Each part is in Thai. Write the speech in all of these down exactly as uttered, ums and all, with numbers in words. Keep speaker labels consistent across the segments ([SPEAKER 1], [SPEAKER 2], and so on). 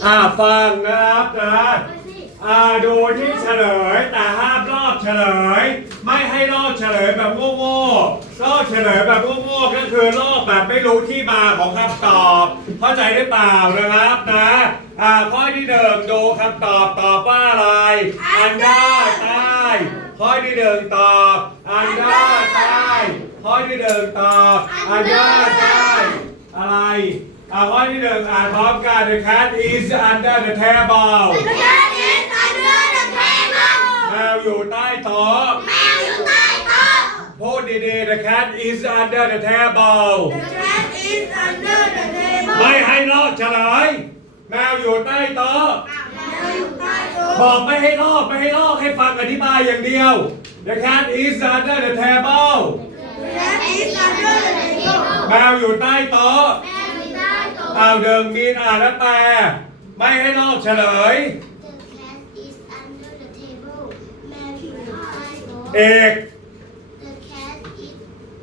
[SPEAKER 1] อ่าฟังนะครับนะอ่าดูที่เฉลยแต่ห้ามลอกเฉลยไม่ให้ลอกเฉลยแบบโง่ๆลอกเฉลยแบบโง่ๆก็คือลอกแบบไม่รู้ที่มาของคำตอบเข้าใจได้เปล่านะครับนะอ่าข้อที่หนึ่งดูคำตอบตอบว่าอะไรอันด้าใต้ข้อที่หนึ่งตอบอันด้าใต้ข้อที่หนึ่งตอบอันด้าใต้อะไรอ่าข้อที่หนึ่งอ่านพร้อมกัน The cat is under the table
[SPEAKER 2] The cat is under the table
[SPEAKER 1] แมวอยู่ใต้โต๊ะ
[SPEAKER 2] แมวอยู่ใต้โต๊ะ
[SPEAKER 1] พูดดีๆ The cat is under the table
[SPEAKER 2] The cat is under the table
[SPEAKER 1] ไม่ให้ลอกเฉลยแมวอยู่ใต้โต๊ะ
[SPEAKER 2] แมวอยู่ใต้โต๊ะ
[SPEAKER 1] บอกไม่ให้ลอกไม่ให้ลอกให้ฟังอธิบายอย่างเดียว The cat is under the table
[SPEAKER 2] The cat is under the table
[SPEAKER 1] แมวอยู่ใต้โต๊ะ
[SPEAKER 2] แมวอยู่ใต้โต๊ะ
[SPEAKER 1] เอาเดิมมีนอ่านและแปลไม่ให้ลอกเฉลย
[SPEAKER 2] The cat is under the table แมวอยู่ใต้โต๊ะ
[SPEAKER 1] เอก
[SPEAKER 2] The cat is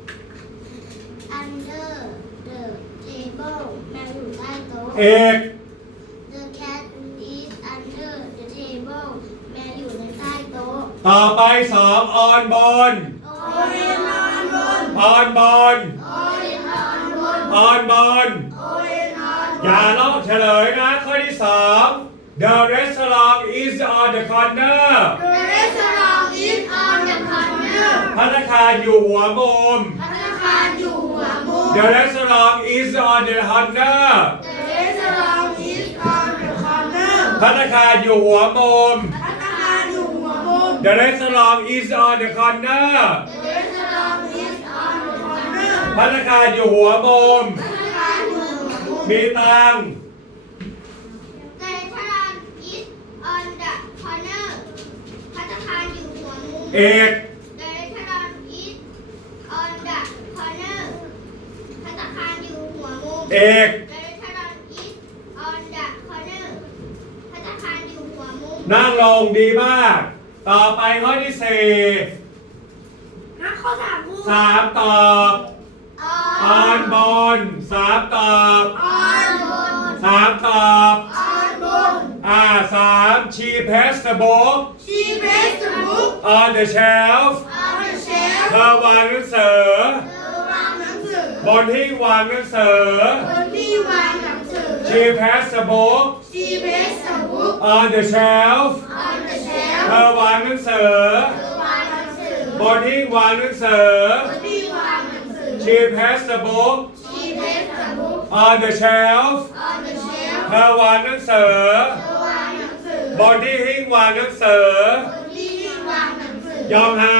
[SPEAKER 2] under the table แมวอยู่ใต้โต๊ะ
[SPEAKER 1] เอก
[SPEAKER 2] The cat is under the table แมวอยู่ในใต้โต๊ะ
[SPEAKER 1] ต่อไปสองออนบน
[SPEAKER 2] โอเอ็นออนบน
[SPEAKER 1] ออนบน
[SPEAKER 2] โอเอ็นออนบน
[SPEAKER 1] ออนบน
[SPEAKER 2] โอเอ็นออนบน
[SPEAKER 1] อย่าลอกเฉลยนะข้อที่สอง The restaurant is on the corner
[SPEAKER 2] The restaurant is on the corner
[SPEAKER 1] ภัตตาคารอยู่หัวมุม
[SPEAKER 2] ธนาคารอยู่หัวมุม
[SPEAKER 1] The restaurant is on the corner
[SPEAKER 2] The restaurant is on the corner
[SPEAKER 1] ภัตตาคารอยู่หัวมุม
[SPEAKER 2] ธนาคารอยู่หัวมุม
[SPEAKER 1] The restaurant is on the corner
[SPEAKER 2] The restaurant is on the corner
[SPEAKER 1] ภัตตาคารอยู่หัวมุม
[SPEAKER 2] ธนาคารอยู่หัวมุม
[SPEAKER 1] มีตังค์
[SPEAKER 2] The restaurant is on the corner ภัตตาคารอยู่หัวมุม
[SPEAKER 1] เอก
[SPEAKER 2] The restaurant is on the corner ภัตตาคารอยู่หัวมุม
[SPEAKER 1] เอก
[SPEAKER 2] The restaurant is on the corner ภัตตาคารอยู่หัวมุม
[SPEAKER 1] นั่งลงดีมาก ต่อไปข้อที่สี่
[SPEAKER 2] นักข้อถามผู้
[SPEAKER 1] สามตอบออนบนสามตอบ
[SPEAKER 2] ออนบน
[SPEAKER 1] สามตอบ
[SPEAKER 2] ออนบน
[SPEAKER 1] อ่าสาม she passed the book
[SPEAKER 2] She placed the book
[SPEAKER 1] on the shelf
[SPEAKER 2] on the shelf
[SPEAKER 1] เธอวางหนังสือ
[SPEAKER 2] เธอวางหนังสือบ
[SPEAKER 1] นที่วางหนังสือบ
[SPEAKER 2] นที่วางหนังสือ
[SPEAKER 1] she passed the book
[SPEAKER 2] She placed the book
[SPEAKER 1] on the shelf
[SPEAKER 2] on the shelf
[SPEAKER 1] เธอวางหนังสือ
[SPEAKER 2] เธอวางหนังสือบ
[SPEAKER 1] นที่วางหนังสือบ
[SPEAKER 2] นที่วางหนังสือ
[SPEAKER 1] she passed the book
[SPEAKER 2] She placed the book
[SPEAKER 1] on the shelf
[SPEAKER 2] on the shelf
[SPEAKER 1] เธอวางหนังสือ
[SPEAKER 2] เธอวางหนังสือบ
[SPEAKER 1] นที่หิ้งวางหนังสือบ
[SPEAKER 2] นที่วางหนังสือย
[SPEAKER 1] อมฮา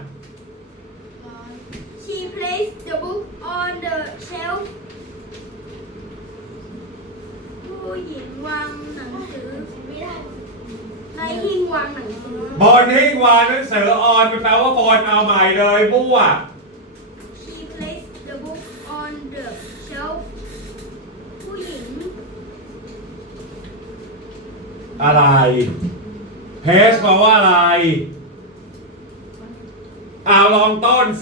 [SPEAKER 2] She placed the book on the shelf ผู้หญิงวางหนังสือในหิ้งวางหนังสือบ
[SPEAKER 1] นหิ้งวางหนังสือออนมันแปลว่าบนเอาใหม่เลยมั่ว
[SPEAKER 2] She placed the book on the shelf ผู้หญิง
[SPEAKER 1] อะไรเพสแปลว่าอะไรเอาลองต้นเซ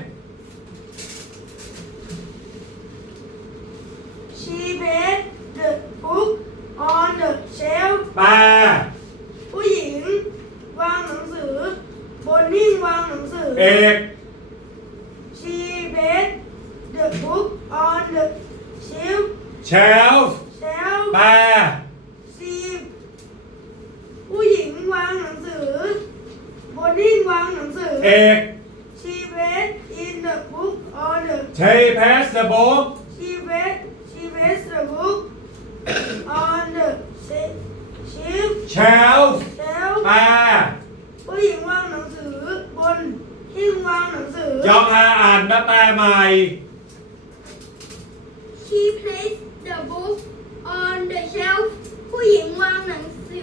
[SPEAKER 2] She placed the book on the shelf
[SPEAKER 1] แปล
[SPEAKER 2] ผู้หญิงวางหนังสือบนหิ้งวางหนังสือ
[SPEAKER 1] เอก
[SPEAKER 2] She placed the book on the shelf
[SPEAKER 1] เชลฟ์
[SPEAKER 2] shelf
[SPEAKER 1] แปล
[SPEAKER 2] She ผู้หญิงวางหนังสือบนหิ้งวางหนังสือ
[SPEAKER 1] เอก
[SPEAKER 2] She placed in the book on the
[SPEAKER 1] เชยเพสเดอะบุ๊ก
[SPEAKER 2] She placed she placed the book on the shelf
[SPEAKER 1] เชลฟ์
[SPEAKER 2] shelf
[SPEAKER 1] แปล
[SPEAKER 2] ผู้หญิงวางหนังสือบนหิ้งวางหนังสือย
[SPEAKER 1] อมฮาอ่านมาแปลใหม่
[SPEAKER 2] She placed the book on the shelf ผู้หญิงวางหนังสื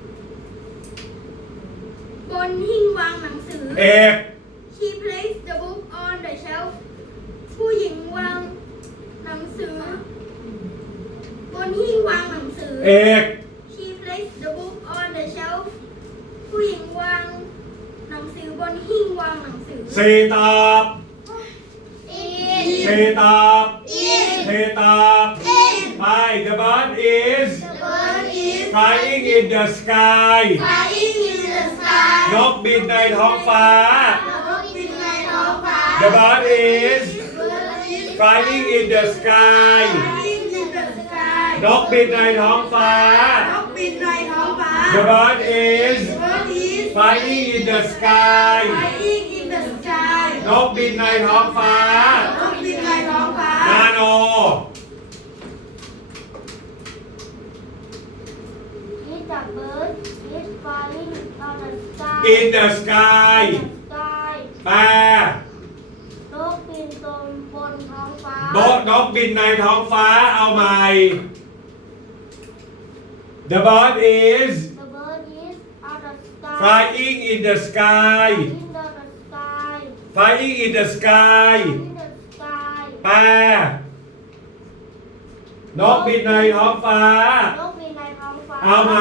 [SPEAKER 2] อบนหิ้งวางหนังสือ
[SPEAKER 1] เอก
[SPEAKER 2] She placed the book on the shelf ผู้หญิงวางหนังสือบนหิ้งวางหนังสือ
[SPEAKER 1] เอก
[SPEAKER 2] She placed the book on the shelf ผู้หญิงวางหนังสือบนหิ้งวางหนังสือ
[SPEAKER 1] สี่ตอบ
[SPEAKER 2] It
[SPEAKER 1] สี่ตอบ
[SPEAKER 2] is
[SPEAKER 1] สี่ตอบ
[SPEAKER 2] is
[SPEAKER 1] ไป the bird is
[SPEAKER 2] the bird
[SPEAKER 1] flying in the sky
[SPEAKER 2] flying in the sky
[SPEAKER 1] นกบินในท้องฟ้า
[SPEAKER 2] นกบินในท้องฟ้า
[SPEAKER 1] The bird is
[SPEAKER 2] bird is
[SPEAKER 1] flying in the sky
[SPEAKER 2] flying in the sky
[SPEAKER 1] นกบินในท้องฟ้า
[SPEAKER 2] นกบินในท้องฟ้า
[SPEAKER 1] The bird is
[SPEAKER 2] bird is
[SPEAKER 1] flying in the sky
[SPEAKER 2] flying in the sky
[SPEAKER 1] นกบินในท้องฟ้า
[SPEAKER 2] นกบินในท้องฟ้า
[SPEAKER 1] นาโน
[SPEAKER 3] Is the bird is flying on the sky?
[SPEAKER 1] in the sky
[SPEAKER 3] sky.
[SPEAKER 1] แปล
[SPEAKER 3] นกบินตรงบนท้องฟ้า
[SPEAKER 1] โบะนกบินในท้องฟ้าเอาใหม่ The bird is
[SPEAKER 3] The bird is on the sky.
[SPEAKER 1] flying in the sky
[SPEAKER 3] In the sky.
[SPEAKER 1] flying in the sky
[SPEAKER 3] In the sky.
[SPEAKER 1] แปลนกบินในท้องฟ้า
[SPEAKER 3] นกบินในท้องฟ้า
[SPEAKER 1] เอาใหม่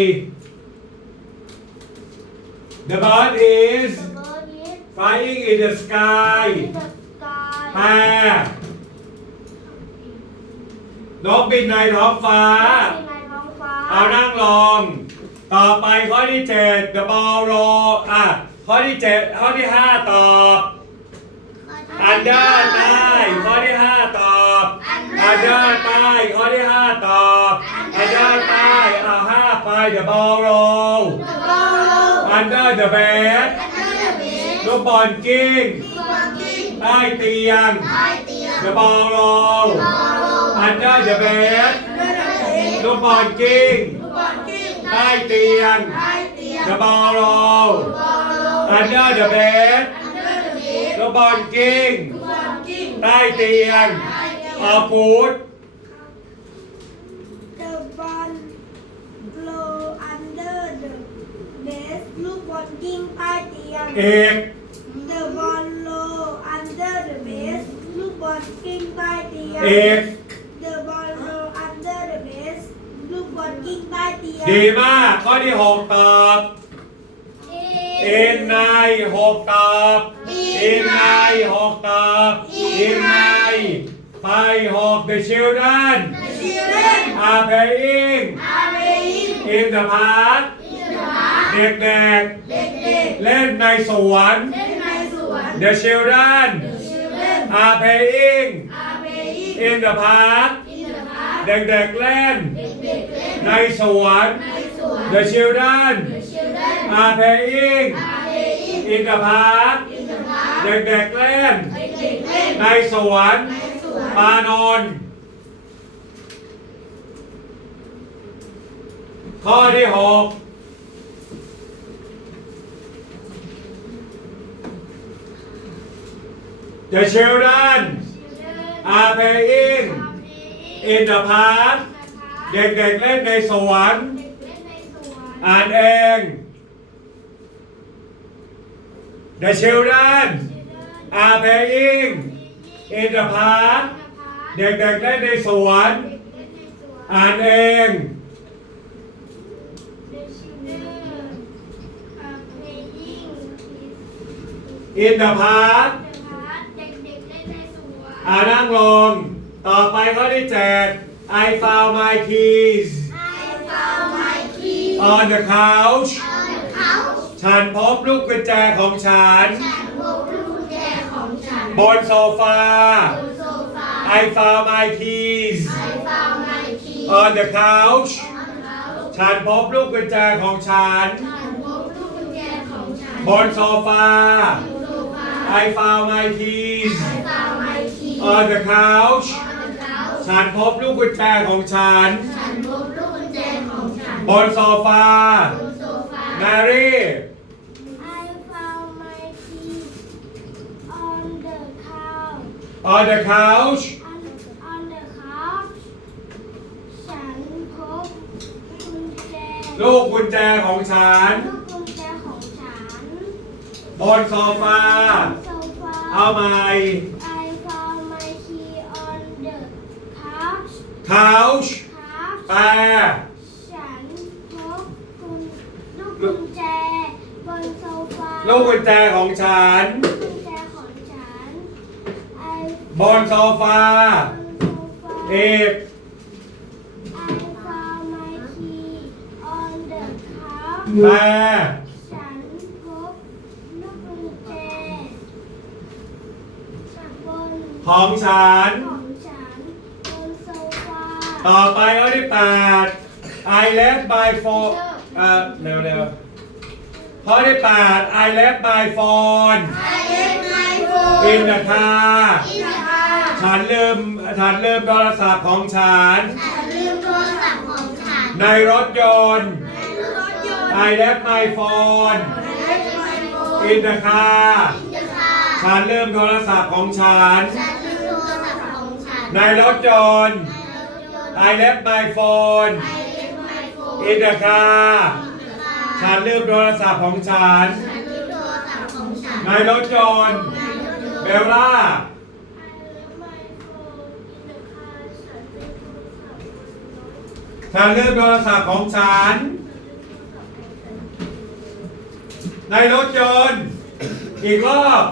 [SPEAKER 1] The bird is
[SPEAKER 3] The bird is
[SPEAKER 1] flying in the sky
[SPEAKER 3] in the sky.
[SPEAKER 1] แปลนกบินในท้องฟ้า
[SPEAKER 3] นกบินในท้องฟ้า
[SPEAKER 1] เอานั่งลง ต่อไปข้อที่เจ็ด The ball roll อ่ะ ข้อที่เจ็ดข้อที่ห้าตอบ Under ใต้ข้อที่ห้าตอบ Under ใต้ข้อที่ห้าตอบ Under ใต้เอาห้าไป The ball roll
[SPEAKER 2] The ball roll
[SPEAKER 1] Under the bed
[SPEAKER 2] under the bed
[SPEAKER 1] ลูกบอลกิ้ง
[SPEAKER 2] walking
[SPEAKER 1] ใต้เตียง
[SPEAKER 2] ใต้เตียง
[SPEAKER 1] The ball roll
[SPEAKER 2] ball roll
[SPEAKER 1] Under the bed
[SPEAKER 2] under the bed
[SPEAKER 1] ลูกบอลกิ้ง
[SPEAKER 2] walking
[SPEAKER 1] ใต้เตียง
[SPEAKER 2] ใต้เตียง
[SPEAKER 1] The ball roll
[SPEAKER 2] ball roll
[SPEAKER 1] Under the bed
[SPEAKER 2] under the bed
[SPEAKER 1] ลูกบอลกิ้ง
[SPEAKER 2] walking
[SPEAKER 1] ใต้เตียง
[SPEAKER 2] ใต้เตียง
[SPEAKER 1] เอาพูด
[SPEAKER 2] The ball roll under the bed ลูกบอลยิงใต้เตียง
[SPEAKER 1] เอก
[SPEAKER 2] The ball roll under the bed ลูกบอลยิงใต้เตียง
[SPEAKER 1] เอก
[SPEAKER 2] The ball roll under the bed ลูกบอลยิงใต้เตียง
[SPEAKER 1] ดีมาก ข้อที่หกตอบ เอ็นนายหกตอบเอ็นนายหกตอบเอ็นนายไปหก The children
[SPEAKER 2] The children
[SPEAKER 1] are playing
[SPEAKER 2] are playing
[SPEAKER 1] in the park
[SPEAKER 2] in the park
[SPEAKER 1] เด็ก
[SPEAKER 2] เด็ก
[SPEAKER 1] ๆเล่นในสวน
[SPEAKER 2] ๆเล่นในสวน
[SPEAKER 1] The children
[SPEAKER 2] The children
[SPEAKER 1] are playing
[SPEAKER 2] are playing
[SPEAKER 1] in the park
[SPEAKER 2] in the park
[SPEAKER 1] เด็กๆเล่น
[SPEAKER 2] เด็กๆเล่น
[SPEAKER 1] ในสวน
[SPEAKER 2] ในสวน
[SPEAKER 1] The children
[SPEAKER 2] The children
[SPEAKER 1] are playing
[SPEAKER 2] are playing
[SPEAKER 1] in the park
[SPEAKER 2] in the park
[SPEAKER 1] เด็กๆเล่น
[SPEAKER 2] เด็กๆเล่น
[SPEAKER 1] ในสวน
[SPEAKER 2] ในสวน
[SPEAKER 1] ปานนท์ข้อที่หก The children are playing in the park เด็กๆเล่นในสวน
[SPEAKER 3] เด็กเล่นในสวน
[SPEAKER 1] อ่านเอง The children are playing in the park เด็กๆเล่นในสวน
[SPEAKER 3] เด็กเล่นในสวน
[SPEAKER 1] อ่านเอง
[SPEAKER 3] The children are playing
[SPEAKER 1] in the park
[SPEAKER 3] เด็กเด็กเล่นในสวน
[SPEAKER 1] อ่านั่งลง ต่อไปข้อที่เจ็ด I found my keys
[SPEAKER 2] I found my key
[SPEAKER 1] on the couch
[SPEAKER 2] on the couch
[SPEAKER 1] ฉันพบลูกกุญแจของฉัน
[SPEAKER 2] ฉันพบลูกกุญแจของฉัน
[SPEAKER 1] บนโซฟา
[SPEAKER 2] บนโซฟา
[SPEAKER 1] I found my keys
[SPEAKER 2] I found my key
[SPEAKER 1] on the couch
[SPEAKER 2] on the couch
[SPEAKER 1] ฉันพบลูกกุญแจของฉัน
[SPEAKER 2] ฉันพบลูกกุญแจของฉัน
[SPEAKER 1] บนโซฟา
[SPEAKER 2] บนโซฟา
[SPEAKER 1] I found my keys
[SPEAKER 2] I found my key
[SPEAKER 1] on the couch
[SPEAKER 2] on the couch
[SPEAKER 1] ฉันพบลูกกุญแจของฉัน
[SPEAKER 2] ฉันพบลูกกุญแจของฉัน
[SPEAKER 1] บนโซฟา
[SPEAKER 2] บนโซฟา
[SPEAKER 1] แมรี่
[SPEAKER 3] I found my keys on the couch
[SPEAKER 1] on the couch
[SPEAKER 3] on on the couch ฉันพบกุญแจ
[SPEAKER 1] ลูกกุญแจของฉัน
[SPEAKER 3] ลูกกุญแจของฉัน
[SPEAKER 1] บนโซฟา
[SPEAKER 3] โซฟา
[SPEAKER 1] เอาใหม่
[SPEAKER 3] I found my key on the couch
[SPEAKER 1] couch
[SPEAKER 3] couch
[SPEAKER 1] แปล
[SPEAKER 3] ฉันพบกุญลูกกุญแจบนโซฟา
[SPEAKER 1] ลูกกุญแจของฉัน
[SPEAKER 3] ลูกกุญแจของฉัน I
[SPEAKER 1] บนโซฟา
[SPEAKER 3] บนโซฟา
[SPEAKER 1] เอก
[SPEAKER 3] I found my key
[SPEAKER 1] แปล
[SPEAKER 3] ฉันพบลูกกุญแจบน
[SPEAKER 1] ของฉัน
[SPEAKER 3] ของฉันบนโซฟา
[SPEAKER 1] ต่อไปข้อที่แปด I left my phone เอ่อเร็วเร็วข้อที่แปด I left my phone
[SPEAKER 2] I left my phone
[SPEAKER 1] in the car
[SPEAKER 2] in the car
[SPEAKER 1] ฉันลืมฉันลืมโทรศัพท์ของฉัน
[SPEAKER 2] ฉันลืมโทรศัพท์ของฉัน
[SPEAKER 1] ในรถยนต์
[SPEAKER 2] ในรถยนต์
[SPEAKER 1] I left my phone
[SPEAKER 2] I left my phone
[SPEAKER 1] in the car
[SPEAKER 2] in the car
[SPEAKER 1] ฉันลืมโทรศัพท์ของฉัน
[SPEAKER 2] ฉันลืมโทรศัพท์ของฉัน
[SPEAKER 1] ในรถยนต์
[SPEAKER 2] ในรถยนต์
[SPEAKER 1] I left my phone
[SPEAKER 2] I left my phone
[SPEAKER 1] in the car
[SPEAKER 2] in the car
[SPEAKER 1] ฉันลืมโทรศัพท์ของฉัน
[SPEAKER 2] ฉันลืมโทรศัพท์ของฉัน
[SPEAKER 1] ในรถยนต์
[SPEAKER 2] ในรถยนต์
[SPEAKER 1] เบลล่า
[SPEAKER 3] I left my phone in the car ฉันลืมโทรศัพท์บนรถ
[SPEAKER 1] ฉันลืมโทรศัพท์ของฉัน ในรถยนต์ อีกรอบ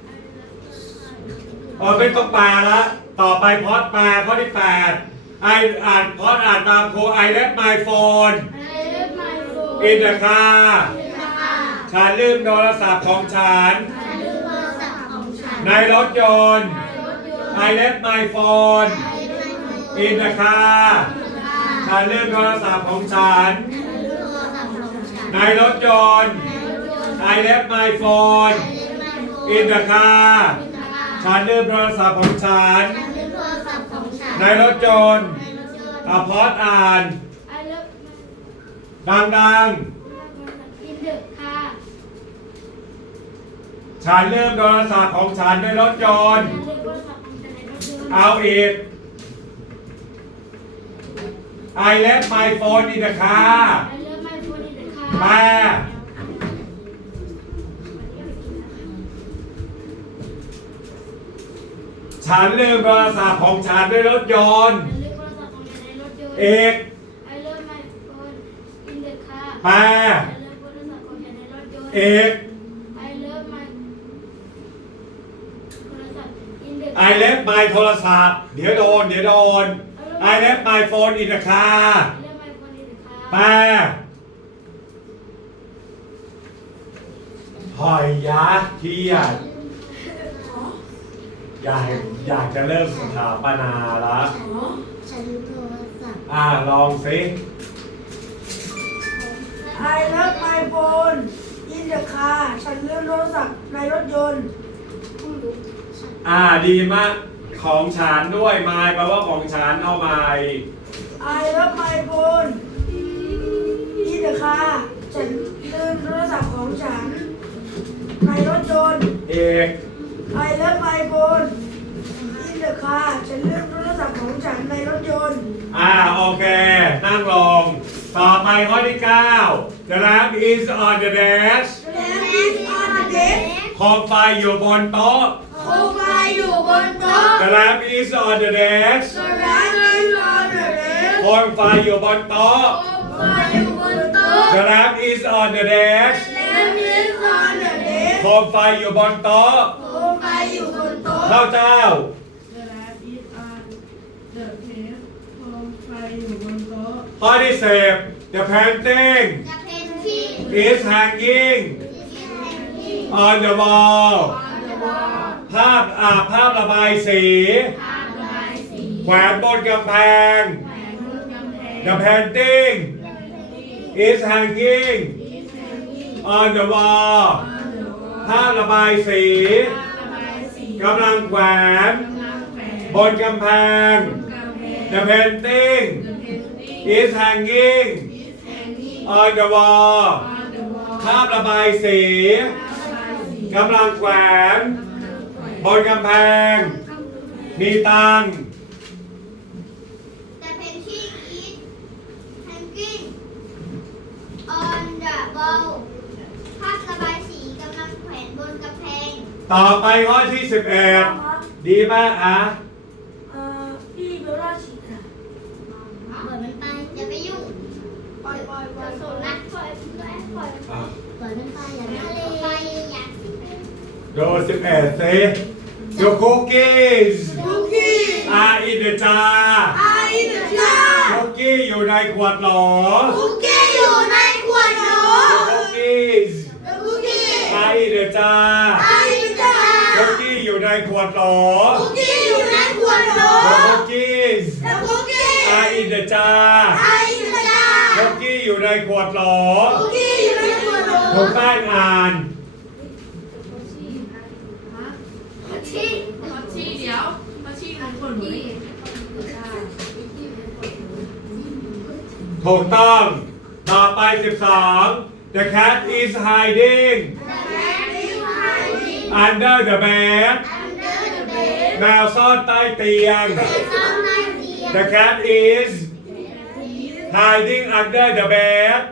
[SPEAKER 1] เออเป็นต้องแปลละต่อไปพอดแปลข้อที่แปดไออ่านพอดอ่านตามครู I left my phone
[SPEAKER 3] I left my phone
[SPEAKER 1] in the car
[SPEAKER 2] in the car
[SPEAKER 1] ฉันลืมโทรศัพท์ของฉัน
[SPEAKER 2] ฉันลืมโทรศัพท์ของฉัน
[SPEAKER 1] ในรถยนต์
[SPEAKER 2] ในรถยนต์
[SPEAKER 1] I left my phone
[SPEAKER 2] I left my phone
[SPEAKER 1] in the car
[SPEAKER 2] in the car
[SPEAKER 1] ฉันลืมโทรศัพท์ของฉัน
[SPEAKER 2] ฉันลืมโทรศัพท์ของฉัน
[SPEAKER 1] ในรถยนต์
[SPEAKER 2] ในรถยนต์
[SPEAKER 1] I left my phone
[SPEAKER 2] I left my phone
[SPEAKER 1] in the car
[SPEAKER 2] in the car
[SPEAKER 1] ฉันลืมโทรศัพท์ของฉัน
[SPEAKER 2] ฉันลืมโทรศัพท์ของฉัน
[SPEAKER 1] ในรถยนต์
[SPEAKER 2] ในรถยนต์
[SPEAKER 1] อาพอดอ่าน
[SPEAKER 3] I left
[SPEAKER 1] ดัง
[SPEAKER 3] my in the car
[SPEAKER 1] ๆ ฉันลืมโทรศัพท์ของฉันในรถยนต์
[SPEAKER 3] ฉันลืมโทรศัพท์ของฉันในรถยนต์
[SPEAKER 1] เอาอีก I left my phone in the car
[SPEAKER 3] I left my phone in the car
[SPEAKER 1] แปลฉันลืมโทรศัพท์ของฉันในรถยนต์
[SPEAKER 3] ฉันลืมโทรศัพท์ของฉันในรถยนต์
[SPEAKER 1] เอก
[SPEAKER 3] I left my phone in the car
[SPEAKER 1] แปล
[SPEAKER 3] I left โทรศัพท์ของฉันในรถยนต์
[SPEAKER 1] เอก
[SPEAKER 3] I left my โทรศัพท์ in the
[SPEAKER 1] I left my โทรศัพท์ เดี๋ยวโดน เดี๋ยวโดน I left my phone in the car
[SPEAKER 3] I left my phone in the car
[SPEAKER 1] แปลหอยยะเครียดอยากอยากจะเริ่มสถาปนาละ
[SPEAKER 2] ฉันลืมโทรศัพท์
[SPEAKER 1] อ่าลองสิ
[SPEAKER 4] I left my phone in the car ฉันลืมโทรศัพท์ในรถยนต์
[SPEAKER 1] อ่าดีมากของฉันด้วยไม้แปลว่าของฉันเอาไม้
[SPEAKER 4] I left my phone in the car ฉันลืมโทรศัพท์ของฉันในรถยนต์
[SPEAKER 1] เอก
[SPEAKER 4] I left my phone in the car ฉันลืมโทรศัพท์ของฉันในรถยนต์
[SPEAKER 1] อ่าโอเค นั่งลง ต่อไปข้อที่เก้า The lamp is on the desk
[SPEAKER 4] Lamp is on the desk
[SPEAKER 1] โคมไฟอยู่บนโต๊ะ
[SPEAKER 2] โคมไฟอยู่บนโต๊ะ
[SPEAKER 1] The lamp is on the desk
[SPEAKER 4] The lamp is on the desk
[SPEAKER 1] โคมไฟอยู่บนโต๊ะ
[SPEAKER 2] โคมไฟอยู่บนโต๊ะ
[SPEAKER 1] The lamp is on the desk
[SPEAKER 4] Lamp is on the desk
[SPEAKER 1] โคมไฟอยู่บนโต๊ะ
[SPEAKER 4] โคมไฟอยู่บนโต๊ะ
[SPEAKER 1] ข้าวเจ้า
[SPEAKER 5] The lamp is on the table โคมไฟอยู่บนโต๊ะ
[SPEAKER 1] ข้อที่สิบ The painting
[SPEAKER 2] จะเป็นที่
[SPEAKER 1] is hanging on the wall ภาพอ่าภาพระบายสี แขวนบนกำแพง The painting is hanging on the wall ภาพระบายสีกำลังแขวนบนกำแพง The painting is hanging on the wall ภาพระบายสีกำลังแขวนบนกำแพง มีตังค์
[SPEAKER 2] จะเป็นที่ is hanging on the wall ภาพระบายสีกำลังแขวนบนกำแพง
[SPEAKER 1] ต่อไปข้อที่สิบเอ็ดดีมากอ่ะ
[SPEAKER 4] เอ่อพี่เบลล่าฉีดค่ะ
[SPEAKER 2] ปล่อยมันไปอย่าไปยุ่ง
[SPEAKER 4] ปล่อยปล่อยปล่อย
[SPEAKER 2] โซนัสปล่อยปล่อยปล่อย
[SPEAKER 1] อ่ะ
[SPEAKER 2] ปล่อยมันไปอย่าไปไปอยาก
[SPEAKER 1] ดูสิบเอ็ดสิ The cookies
[SPEAKER 4] Cookie
[SPEAKER 1] are in the jar
[SPEAKER 4] are in the jar
[SPEAKER 1] คุกกี้อยู่ในขวดโหล
[SPEAKER 2] คุกกี้อยู่ในขวดโหล
[SPEAKER 1] in the jar
[SPEAKER 4] ไอ้จ้า
[SPEAKER 1] คุกกี้อยู่ในขวดโหล
[SPEAKER 4] คุกกี้อยู่ในขวดโหล
[SPEAKER 1] The cookies
[SPEAKER 4] และคุกกี้
[SPEAKER 1] are in the jar
[SPEAKER 4] ไอ้จ้า
[SPEAKER 1] คุกกี้อยู่ในขวดโหล
[SPEAKER 4] คุกกี้อยู่ในขวดโหล
[SPEAKER 1] ถูกต้องอ่าน
[SPEAKER 5] พัชชีพัชชีเดี๋ยวพัชชีมันคนหนูนี่
[SPEAKER 1] ถูกต้องต่อไปสิบสอง The cat is hiding under the bed แมวซ่อนใต้เตียง The cat is hiding under the bed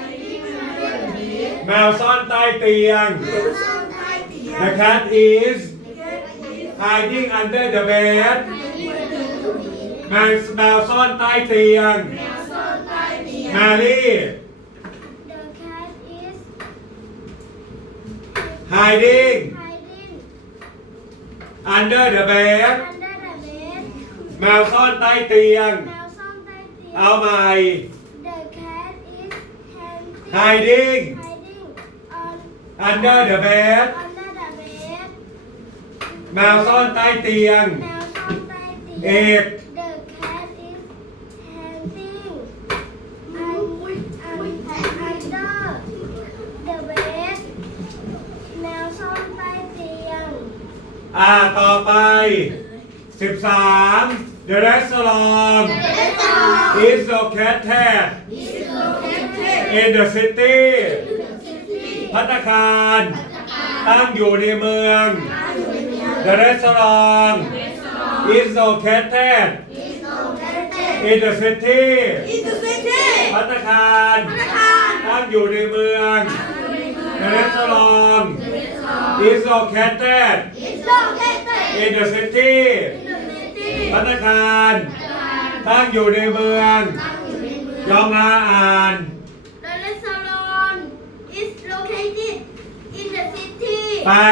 [SPEAKER 1] แมวซ่อนใต้เตียง The cat is hiding under the bed แมวแมวซ่อนใต้เตียง แมรี่
[SPEAKER 3] The cat is
[SPEAKER 1] hiding
[SPEAKER 3] hiding
[SPEAKER 1] under the bed
[SPEAKER 3] under the bed
[SPEAKER 1] แมวซ่อนใต้เตียง
[SPEAKER 3] แมวซ่อนใต้เตียง
[SPEAKER 1] เอาใหม่
[SPEAKER 3] The cat is
[SPEAKER 1] hiding
[SPEAKER 3] hiding on
[SPEAKER 1] under the bed
[SPEAKER 3] under the bed
[SPEAKER 1] แมวซ่อนใต้เตียง
[SPEAKER 3] แมวซ่อนใต้เตียง
[SPEAKER 1] เอก
[SPEAKER 3] The cat is hiding un, un, under the bed แมวซ่อนใต้เตียง
[SPEAKER 1] อ่าต่อไปสิบสาม The restaurant is located in the city ภัตตาคารตั้งอยู่ในเมือง The restaurant is located in the city
[SPEAKER 4] อินเตอร์เซ็ตเต้
[SPEAKER 1] ภัตตาคารตั้งอยู่ในเมือง The restaurant is located in the city ภัตตาคารตั้งอยู่ในเมืองยองอาอ่าน
[SPEAKER 2] The restaurant is located in the city
[SPEAKER 1] แปล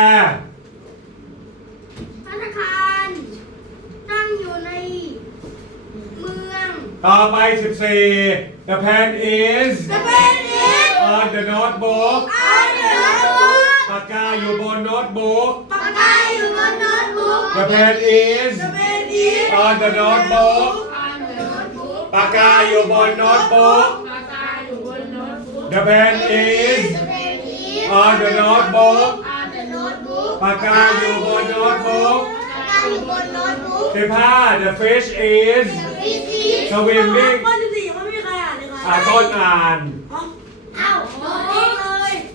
[SPEAKER 2] ธนาคารตั้งอยู่ในเมือง
[SPEAKER 1] ต่อไปสิบสี่ The pen is
[SPEAKER 4] จะเป็นอิน
[SPEAKER 1] on the notebook
[SPEAKER 4] อันเดอร์บุ๊ก
[SPEAKER 1] ปากกาอยู่บนโน้ตบุ๊ก
[SPEAKER 4] ปากกาอยู่บนโน้ตบุ๊ก
[SPEAKER 1] The pen is
[SPEAKER 4] จะเป็นอิน
[SPEAKER 1] on the notebook
[SPEAKER 5] อ่านโน้ตบุ๊ก
[SPEAKER 1] ปากกาอยู่บนโน้ตบุ๊ก
[SPEAKER 5] ปากกาอยู่บนโน้ตบุ๊ก
[SPEAKER 1] The pen is on the notebook
[SPEAKER 5] อ่านโน้ตบุ๊ก
[SPEAKER 1] ปากกาอยู่บนโน้ตบุ๊ก
[SPEAKER 2] อยู่บนโน้ตบุ๊ก
[SPEAKER 1] สิบห้า The fish is
[SPEAKER 2] ฟิซี
[SPEAKER 1] swimming
[SPEAKER 4] ข้อที่สี่ยังไม่มีใครอ่านเลย
[SPEAKER 1] อ่า
[SPEAKER 4] ค่ะ
[SPEAKER 1] ต้นอ่าน
[SPEAKER 2] เอ้าโน้ตบุ๊กเลย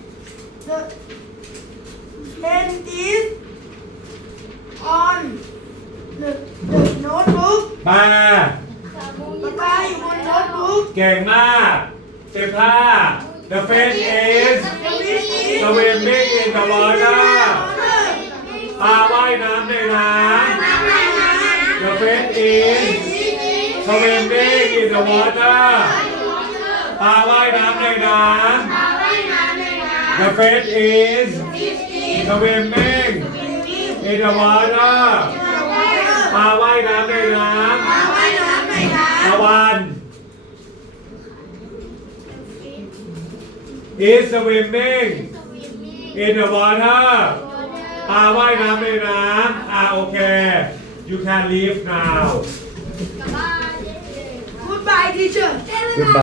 [SPEAKER 4] เป็นอิน on the the notebook
[SPEAKER 1] แปล
[SPEAKER 4] ปากกาอยู่บนโน้ตบุ๊ก
[SPEAKER 1] เก่งมากสิบห้า The fish is swimming in the water ปลาว่ายน้ำในน้ำ The fish is swimming in the water ปลาว่ายน้ำในน้ำ The fish is swimming in the water ปลาว่ายน้ำในน้ำตะวัน is swimming in the water ปลาว่ายน้ำในน้ำอ่าโอเค you can leave now
[SPEAKER 4] Goodbye teacher